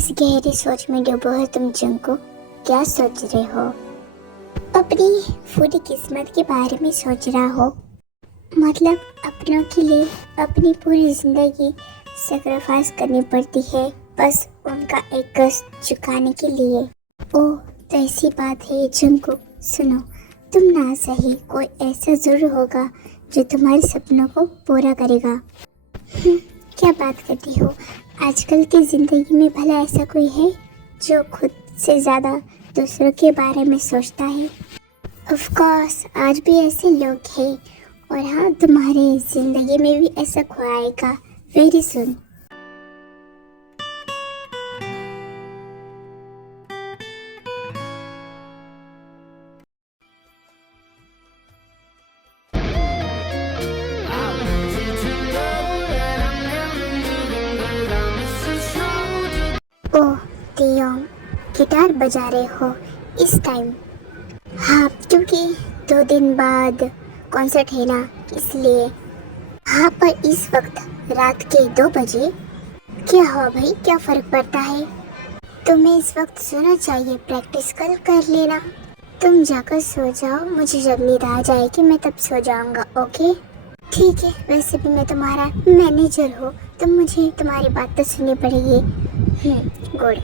किस गहरी सोच में डूबो हो तुम जंको? क्या सोच रहे हो? अपनी पूरी किस्मत के बारे में सोच रहा हो? मतलब अपनों के लिए अपनी पूरी जिंदगी सैक्रिफाइस करनी पड़ती है बस उनका एक कष्ट चुकाने के लिए। ओ तो ऐसी बात है जंको, सुनो, तुम ना सही कोई ऐसा जरूर होगा जो तुम्हारे सपनों को पूरा करेगा। क्या बात करती हो? आजकल की जिंदगी में भला ऐसा कोई है जो खुद से ज्यादा दूसरों के बारे में सोचता है? ऑफ कोर्स आज भी ऐसे लोग हैं, और हाँ, तुम्हारी जिंदगी में भी ऐसा कोई आएगा वेरी सुन। ओह तियोंग, गिटार बजा रहे हो इस टाइम? हाँ, क्योंकि 2 दिन बाद कॉन्सर्ट है ना, इसलिए। हाँ, पर इस वक्त रात के 2 बजे क्या हुआ भाई, क्या फर्क पड़ता है? तुम्हें इस वक्त सोना चाहिए, प्रैक्टिस कल कर लेना। तुम जाकर सो जाओ, मुझे जब नींद आ जाएगी मैं तब सो जाऊंगा, ओके? ठीक है, वैसे भी मैं तुम्हारा मैनेजर हूँ तो मुझे तुम्हारी बात तो सुननी पड़ेगी। गुड।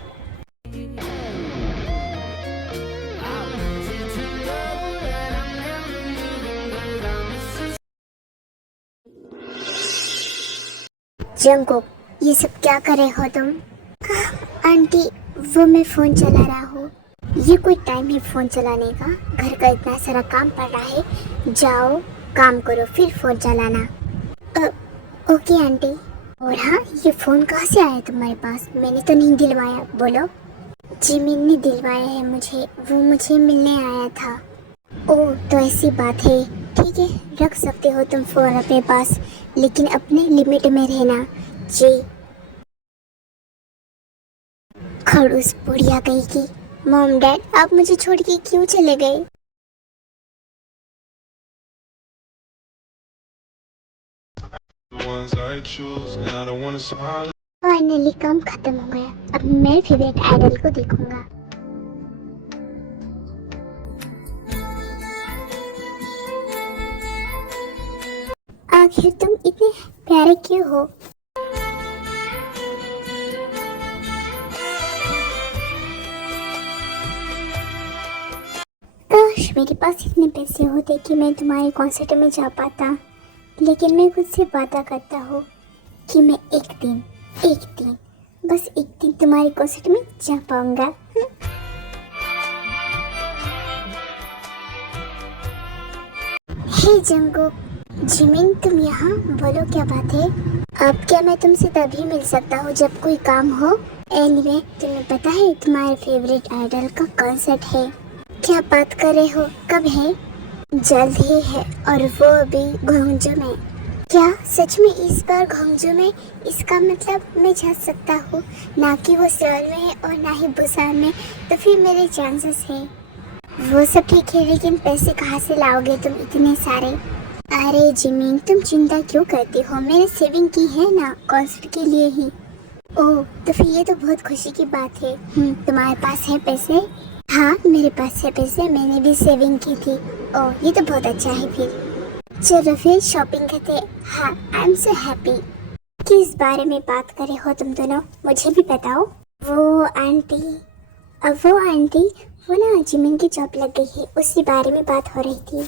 जंको, ये सब क्या कर रहे हो तुम? आंटी, वो मैं फोन चला रहा हूँ। ये कोई टाइम है फोन चलाने का? घर का इतना सारा काम पड़ रहा है, जाओ काम करो फिर फोन चलाना। Okay aunty. और हाँ, ये फोन कहाँ से आया तुम्हारे पास? मैंने तो नहीं दिलवाया, बोलो। जिमिन ने दिलवाया है मुझे, वो मुझे मिलने आया था। ओह तो ऐसी बात है, ठीक है, रख सकते हो तुम फोन अपने पास, लेकिन अपने लिमिट में रहना जी। खड़ूस बुढ़िया गई की। मॉम डैड, आप मुझे छोड़ के क्यों चले गए? फाइनली काम खत्म हो गया, अब मैं फेवरेट आइडल को देखूंगा। आखिर तुम इतने प्यारे क्यों हो? काश मेरे पास इतने पैसे होते कि मैं तुम्हारे कॉन्सर्ट में जा पाता, लेकिन मैं खुद से वादा करता हूँ कि मैं एक दिन बस एक दिन तुम्हारे कॉन्सर्ट में जा पाऊंगा। हे जंगकुक, जिमिन तुम यहाँ, बोलो क्या बात है? अब क्या मैं तुमसे तभी मिल सकता हूँ जब कोई काम हो? एनीवे, तुम्हें पता है तुम्हारे फेवरेट आइडल का कॉन्सर्ट है। क्या बात कर रहे हो, कब है? जल्द ही है, और वो भी ग्वांगझू में। क्या सच में इस बार ग्वांगझू में? इसका मतलब मैं जा सकता हूँ, ना कि वो सियोल में है और ना ही बुसान में, तो फिर मेरे चांसेस हैं। वो सब ठीक है, लेकिन पैसे कहाँ से लाओगे तुम इतने सारे? अरे जिमिन, तुम चिंता क्यों करती हो, मैंने सेविंग की है ना कॉन्सर्ट के लिए ही। ओह तो फिर ये तो बहुत खुशी की बात है। तुम्हारे पास है पैसे? हाँ मेरे पास है पैसे, मैंने भी सेविंग की थी। ओह ये तो बहुत अच्छा है, फिर चलो फिर शॉपिंग करते हैं। हाँ, आई एम सो हैप्पी। किस बारे में बात कर रहे हो तुम दोनों, मुझे भी बताओ। वो आंटी, वो ना जिमिन की जॉब लग गई है, उसी बारे में बात हो रही थी।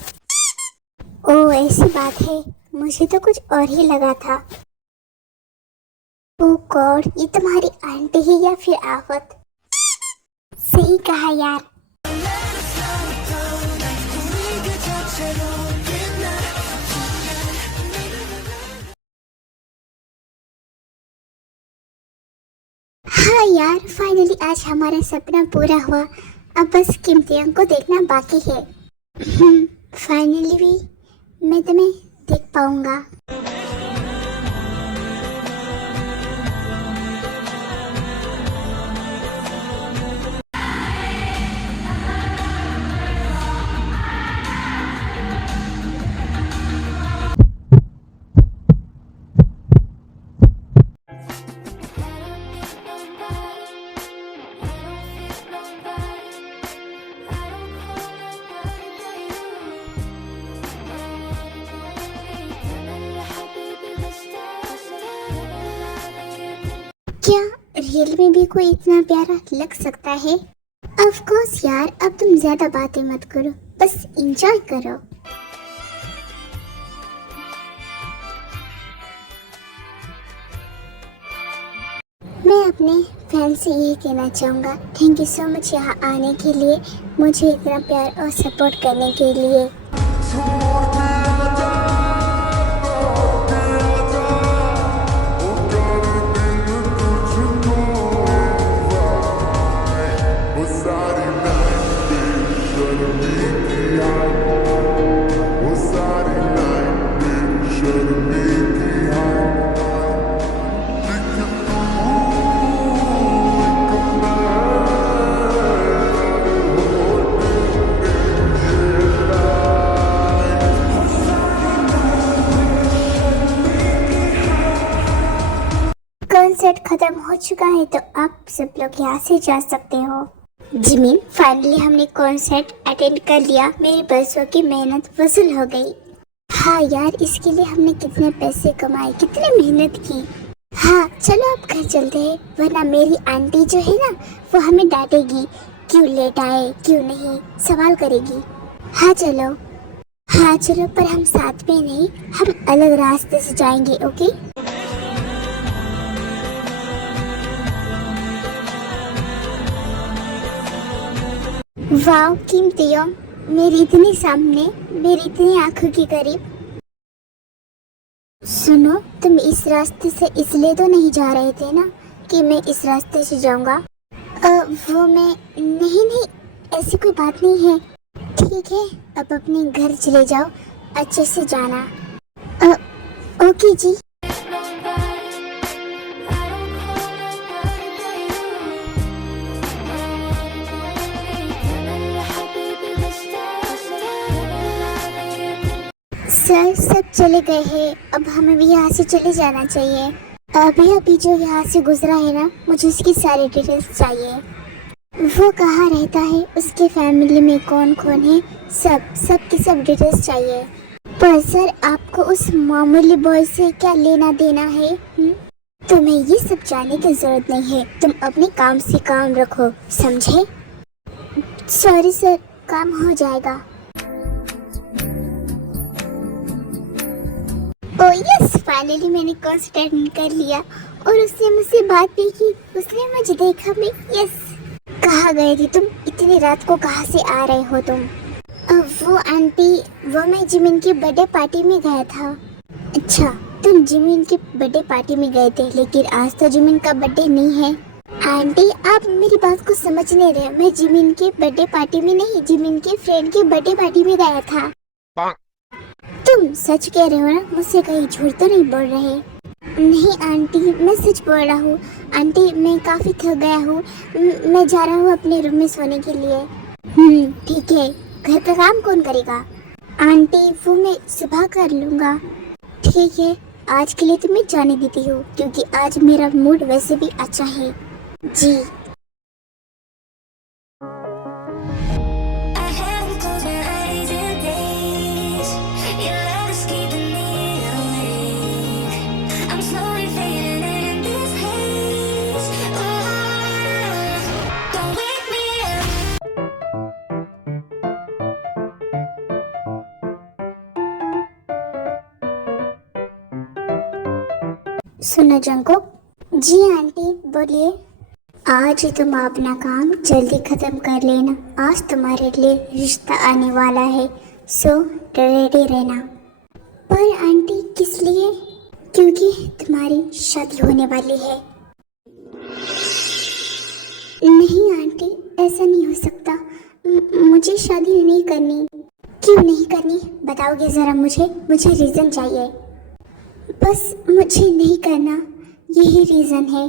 ओह ऐसी बात है, मुझे तो कुछ और ही लगा था। ओह गॉड, ये तुम्हारी आंटी है या फिर आहत? सही कहा यार। हाँ यार, फाइनली आज हमारा सपना पूरा हुआ, अब बस कीमतियों को देखना बाकी है। फाइनली भी मैं तुम्हें देख पाऊंगा। रियल में भी कोई इतना प्यारा लग सकता है? ऑफ कोर्स यार, अब तुम ज्यादा बातें मत करो, बस एंजॉय करो। मैं अपने फैन से यही कहना चाहूँगा, थैंक यू सो मच यहाँ आने के लिए, मुझे इतना प्यार और सपोर्ट करने के लिए। कॉन्सर्ट खत्म हो चुका है तो आप सब लोग यहाँ से जा सकते हो। जिमिन, फाइनली हमने कॉन्सर्ट अटेंड कर लिया, मेरी बरसों की मेहनत वसूल हो गई। हाँ यार, इसके लिए हमने कितने पैसे कमाए, कितनी मेहनत की। हाँ चलो अब घर चलते हैं, वरना मेरी आंटी जो है ना वो हमें डांटेगी, क्यों लेट आए, क्यों नहीं, सवाल करेगी। हाँ चलो, पर हम साथ में नहीं, हम अलग रास्ते से जाएंगे, ओके? वाह कीमतियों, मेरी इतनी सामने, मेरी इतनी आंखों के करीब। सुनो, तुम इस रास्ते से इसलिए तो नहीं जा रहे थे ना कि मैं इस रास्ते से जाऊंगा? वो मैं नहीं, ऐसी कोई बात नहीं है। ठीक है, अब अपने घर चले जाओ, अच्छे से जाना। ओके जी। सर सब चले गए हैं, अब हमें भी यहाँ से चले जाना चाहिए। अभी जो यहाँ से गुजरा है ना, मुझे उसकी सारी डिटेल्स चाहिए। वो कहाँ रहता है, उसके फैमिली में कौन कौन है, सब की सब डिटेल्स चाहिए। पर सर आपको उस मामूली बॉय से क्या लेना देना है? तुम्हें ये सब जानने की जरूरत नहीं है, तुम अपने काम से काम रखो, समझे? सॉरी सर, काम हो जाएगा। ओह यस, फाइनली मैंने कॉन्सर्ट अटेंड कर लिया और उसने मुझसे बात भी की, उसने मुझे देखा भी। यस। कहाँ गए थे तुम, इतनी रात को कहाँ से आ रहे हो तुम? वो आंटी, वो मैं जिमिन की बर्थडे पार्टी में गया था। अच्छा, तुम जिमिन की बर्थडे पार्टी में गए थे, लेकिन आज तो जिमिन का बर्थडे नहीं है। आंटी आप मेरी बात को समझ नहीं रहे, मैं जिमिन के बर्थडे पार्टी में नहीं, जिमिन के फ्रेंड की बर्थडे पार्टी में गया था। तुम सच कह रहे हो ना, मुझसे कहीं झूठ तो नहीं बोल रहे? नहीं आंटी, मैं सच बोल रहा हूँ। आंटी मैं काफ़ी थक गया हूँ, मैं जा रहा हूँ अपने रूम में सोने के लिए। ठीक है, घर का काम कौन करेगा? आंटी वो मैं सुबह कर लूँगा। ठीक है, आज के लिए तुम्हें जाने देती हूँ, क्योंकि आज मेरा मूड वैसे भी अच्छा है। जी। सुनो जंकुक। जी आंटी बोलिए। आज तुम अपना काम जल्दी खत्म कर लेना, आज तुम्हारे लिए रिश्ता आने वाला है, सो रेडी रहना। पर आंटी किस लिए? क्योंकि तुम्हारी शादी होने वाली है। नहीं आंटी, ऐसा नहीं हो सकता, मुझे शादी नहीं करनी। क्यों नहीं करनी, बताओगे जरा मुझे रीजन चाहिए। बस मुझे नहीं करना, यही रीज़न है।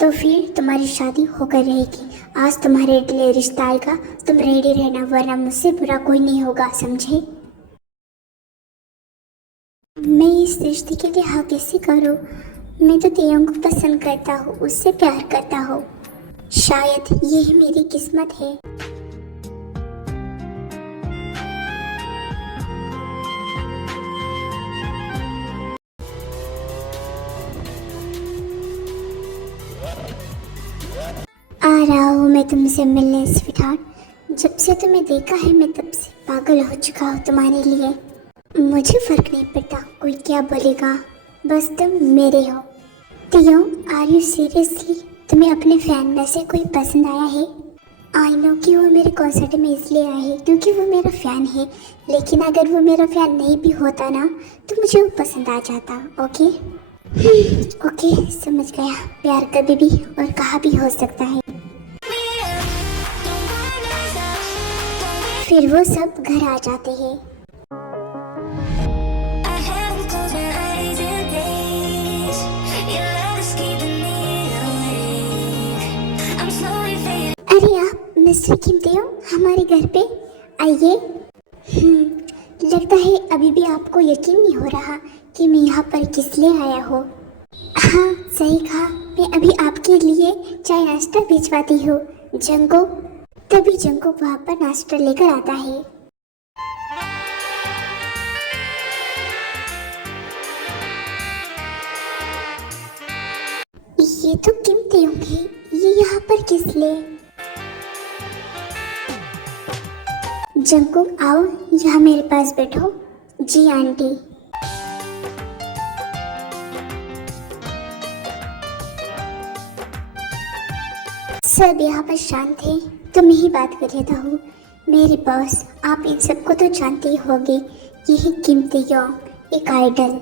तो फिर तुम्हारी शादी होकर रहेगी, आज तुम्हारे लिए रिश्ता आएगा, तुम रेडी रहना, वरना मुझसे बुरा कोई नहीं होगा, समझे? मैं इस रिश्ते के लिए हाँ कैसे करूँ? मैं तो तेयों को पसंद करता हूँ, उससे प्यार करता हूँ, शायद यही मेरी किस्मत है। रहा हूँ मैं तुमसे मिलने स्वीटहार्ट। जब से तुम्हें देखा है मैं तब से पागल हो चुका हूँ तुम्हारे लिए। मुझे फर्क नहीं पड़ता कोई क्या बोलेगा, बस तुम मेरे हो। तियो, आर यू सीरियसली? तुम्हें अपने फैन में से कोई पसंद आया है? आई नो कि वो मेरे कॉन्सर्ट में इसलिए आया है क्योंकि वो मेरा फ़ैन है, लेकिन अगर वो मेरा फ़ैन नहीं भी होता ना तो मुझे वो पसंद आ जाता। ओके ओके, समझ गया। प्यार कभी भी और कहाँ भी हो सकता है। फिर वो सब घर आ जाते हैं। अरे आप मिस्टर किमतियो हमारे घर पे आइए। लगता है अभी भी आपको यकीन नहीं हो रहा कि मैं यहाँ पर किस लिए आया हूँ। हाँ सही कहा, मैं अभी आपके लिए चाय नाश्ता भिजवाती हूँ। जंगो। तभी जंगो वहाँ पर नाश्ता लेकर आता है। ये तो किमतियो है, ये यहाँ पर किस लिए? जंकुक आओ यहाँ मेरे पास बैठो। जी आंटी। सब यहाँ पर शांत है तो मैं ही बात कर लेता हूँ। मेरे बॉस, आप इन सबको तो जानते ही होंगे, यही किमतियो एक आइडल।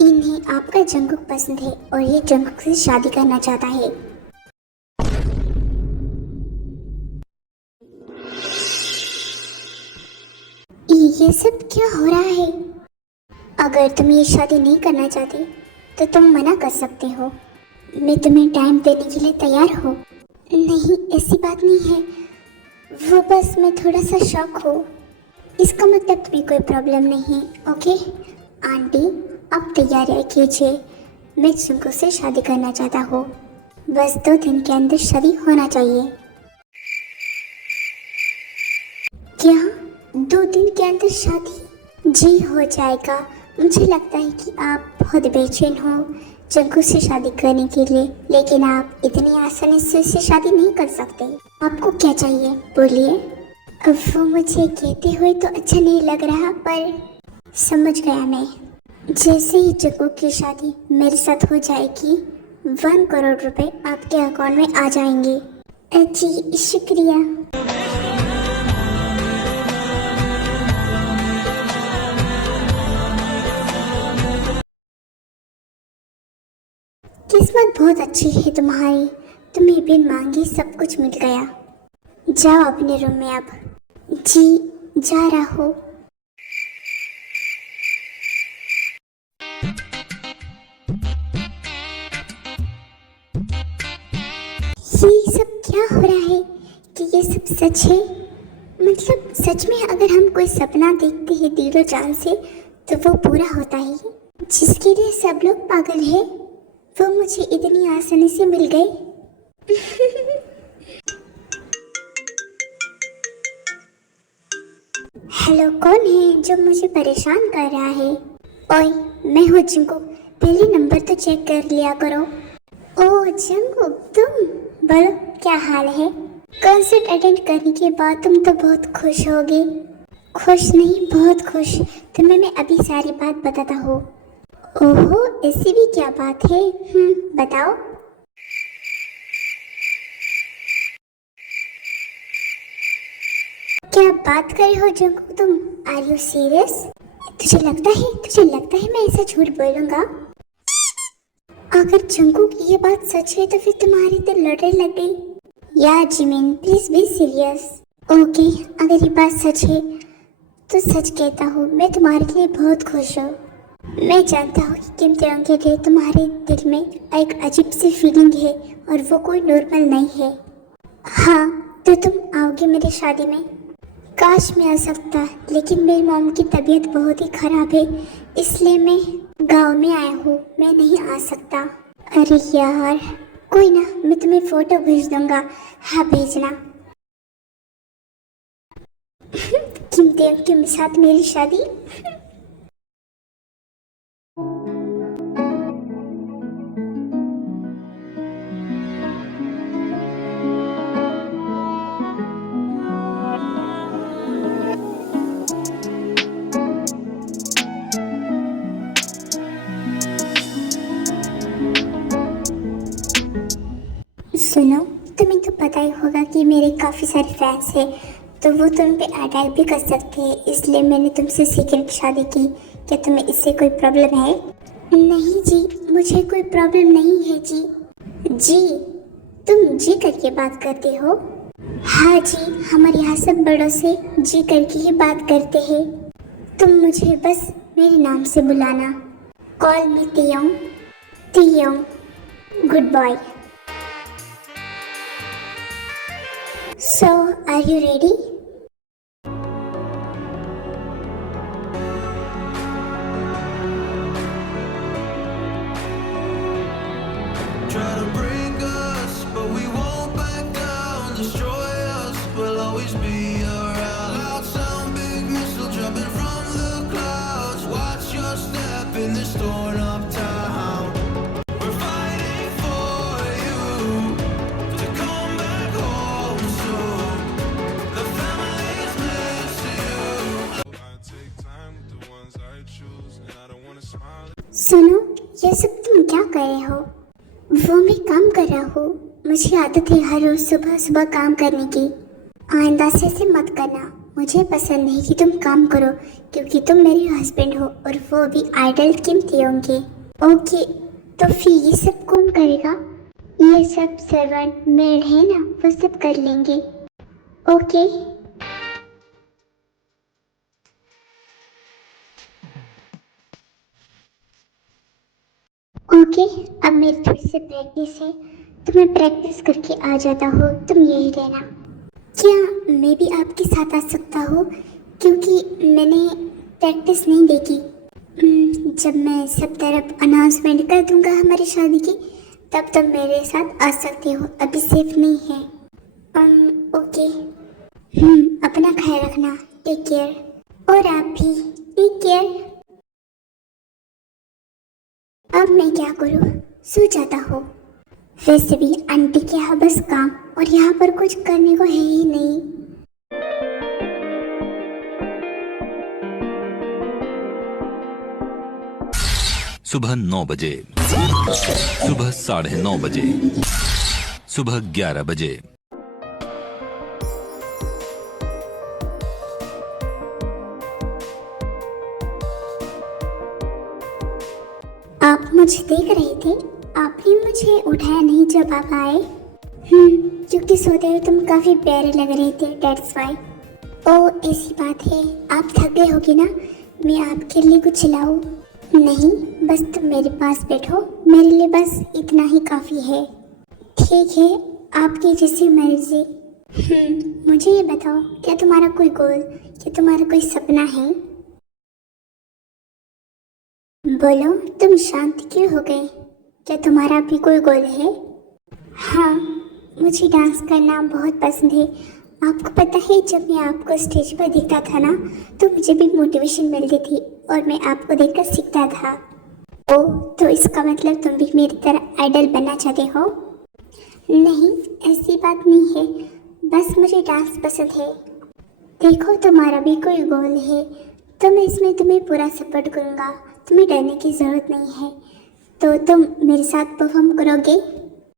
इन्हें आपका जंकुक पसंद है और ये जंकुक से शादी करना चाहता है। ये सब क्या हो रहा है? अगर तुम ये शादी नहीं करना चाहते तो तुम मना कर सकते हो। मैं तुम्हें टाइम देने के लिए तैयार हूँ। नहीं ऐसी बात नहीं है, वो बस मैं थोड़ा सा शॉक हूँ। इसका मतलब तुम्हें कोई प्रॉब्लम नहीं है। ओके आंटी, आप तैयारियाँ कीजिए। मैं जंकुक से शादी करना चाहता हूँ, बस 2 दिन के अंदर शादी होना चाहिए। क्या 2 दिन के अंदर शादी? जी हो जाएगा। मुझे लगता है कि आप बहुत बेचैन हो जंकुक से शादी करने के लिए, लेकिन आप इतनी आसानी से उससे शादी नहीं कर सकते। आपको क्या चाहिए बोलिए। अब वो मुझे कहते हुए तो अच्छा नहीं लग रहा, पर समझ गया मैं। जैसे ही जंकुक की शादी मेरे साथ हो जाएगी 1 करोड़ रुपए आपके अकाउंट में आ जाएंगे। जी शुक्रिया। किस्मत बहुत अच्छी है तुम्हारी, तुम्हें बिन मांगे सब कुछ मिल गया। जाओ अपने रूम में अब। जी जा रहा हूँ। ये सब क्या हो रहा है कि ये सब सच है? मतलब सच में अगर हम कोई सपना देखते हैं दिलो जान से तो वो पूरा होता है। जिसके लिए सब लोग पागल है वो मुझे इतनी आसानी से मिल गए। हेलो, कौन है जो मुझे परेशान कर रहा है? ओए मैं हूँ जिंको, पहले नंबर तो चेक कर लिया करो। ओह जिंको, तुम बोलो क्या हाल है? कॉन्सर्ट अटेंड करने के बाद तुम तो बहुत खुश होगी। खुश नहीं, बहुत खुश। तुम्हें मैं अभी सारी बात बताता हूँ। ओहो ऐसी भी क्या बात है? बताओ। क्या बात कर रहे हो जंकुक तुम? Are you serious? तुझे लगता है मैं ऐसा झूठ बोलूंगा? अगर जंकुक ये बात सच है तो फिर तुम्हारी तो लड़ाई लग गई। यार Jimin please be serious. Okay अगर ये बात सच है तो सच कहता हूँ, मैं तुम्हारे लिए बहुत खुश हूँ। मैं जानता हूँ कि किमतियों के लिए तुम्हारे दिल में एक अजीब सी फीलिंग है और वो कोई नॉर्मल नहीं है। हाँ तो तुम आओगे मेरी शादी में? काश मैं आ सकता, लेकिन मेरी मॉम की तबीयत बहुत ही खराब है, इसलिए मैं गांव में आया हूँ, मैं नहीं आ सकता। अरे यार कोई ना, मैं तुम्हें फोटो भेज दूंगा। हाँ भेजना। किमतियों के साथ मेरी शादी। पता ही होगा कि मेरे काफ़ी सारे फैंस हैं, तो वो तुम पे अटैक भी कर सकते हैं, इसलिए मैंने तुमसे सीक्रेट शादी की। क्या तुम्हें इससे कोई प्रॉब्लम है? नहीं जी, मुझे कोई प्रॉब्लम नहीं है जी। जी, तुम जी करके बात करते हो? हाँ जी, हमारे यहाँ सब बड़ों से जी करके ही बात करते हैं। तुम मुझे बस मेरे नाम से बुलाना। Call me Tiong. Tiong, good boy. So are you ready? Try to break us, but we won't back down. Destroy us, we'll always be around. Loud sound, big missile jumping from the clouds. Watch your step in this torn up town. We're fighting for you to come back home soon. The family's missing you. I take time with the ones I choose, and I don't wanna smile. सुनो, ये सब तुम क्या कर रहे हो? वो मैं काम कर रहा हूँ। मुझे आदत है हर रोज सुबह सुबह काम करने की। आइंदा से ऐसे मत करना। मुझे पसंद नहीं कि तुम काम करो, क्योंकि तुम मेरे हस्बैंड हो और वो भी आइडल किम होंगे। ओके, तो फिर ये सब कौन करेगा? ये सब सर्वेंट मेड है ना, वो सब कर लेंगे। ओके। ओके, अब मेरी थोड़ी सी प्रैक्टिस है, तो मैं प्रैक्टिस करके आ जाता हूँ, तुम यही रहना। क्या मैं भी आपके साथ आ सकता हूँ? क्योंकि मैंने प्रैक्टिस नहीं देखी। जब मैं सब तरफ अनाउंसमेंट कर दूंगा हमारी शादी की, तब तब मेरे साथ आ सकते हो, अभी सेफ नहीं है। ओके। अपना ख्याल रखना, टेक केयर। और आप भी टेक केयर। अब मैं क्या करूँ? सो जाता हूँ। वैसे भी आंटी के यहाँ बस काम, और यहाँ पर कुछ करने को है ही नहीं। सुबह 9 बजे, सुबह 9:30 बजे, सुबह 11 बजे। आप मुझे देख रहे थे? आपने मुझे उठाया नहीं जब आप आए। क्योंकि सोते हुए तुम काफी प्यारे लग रहे थे, दैट्स व्हाई। ओ ऐसी बात है, आप थक गए होगे ना? मैं आपके लिए कुछ लाऊं? नहीं, बस तुम मेरे पास बैठो, मेरे लिए बस इतना ही काफी है। ठीक है, आपकी जैसी मर्जी। मुझे ये बताओ, क्या तुम्हारा कोई गोल, क्या तुम्हारा कोई सपना है? बोलो, तुम शांत क्यों हो गए? क्या तुम्हारा भी कोई गोल है? हाँ, मुझे डांस करना बहुत पसंद है। आपको पता है, जब मैं आपको स्टेज पर देखता था ना, तो मुझे भी मोटिवेशन मिलती थी और मैं आपको देखकर सीखता था। ओह, तो इसका मतलब तुम भी मेरी तरह आइडल बनना चाहते हो? नहीं, ऐसी बात नहीं है, बस मुझे डांस पसंद है। देखो, तुम्हारा भी कोई गोल है तो मैं इसमें तुम्हें पूरा सपोर्ट करूँगा, तुम्हें डरने की ज़रूरत नहीं है। तो तुम मेरे साथ परफॉर्म करोगे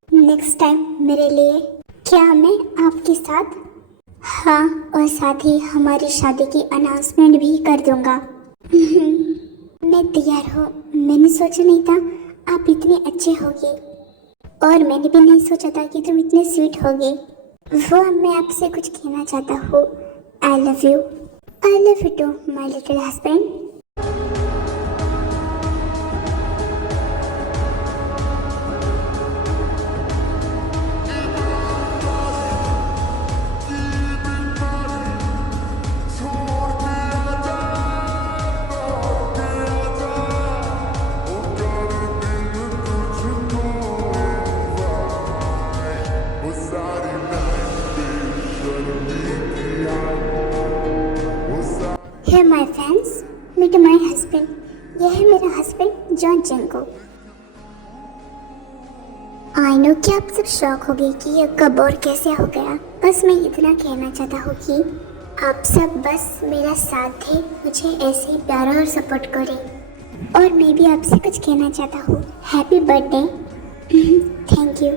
नेक्स्ट टाइम मेरे लिए? क्या मैं आपके साथ? हाँ, और साथ ही हमारी शादी की अनाउंसमेंट भी कर दूंगा। मैं तैयार हूँ। मैंने सोचा नहीं था आप इतने अच्छे होगे, और मैंने भी नहीं सोचा था कि तुम इतने स्वीट होगे। वो मैं आपसे कुछ कहना चाहता हूँ। I love you. I love you too my little husband. Here my friends, meet my husband. यह है मेरा husband John Jenko. I know कि आप सब शॉक हो गए कि यह कब और कैसे हो गया। बस मैं इतना कहना चाहता हूँ कि आप सब बस मेरा साथ दें, मुझे ऐसे ही प्यार और सपोर्ट करें। और मैं भी आपसे कुछ कहना चाहता हूँ। Happy birthday. Thank you.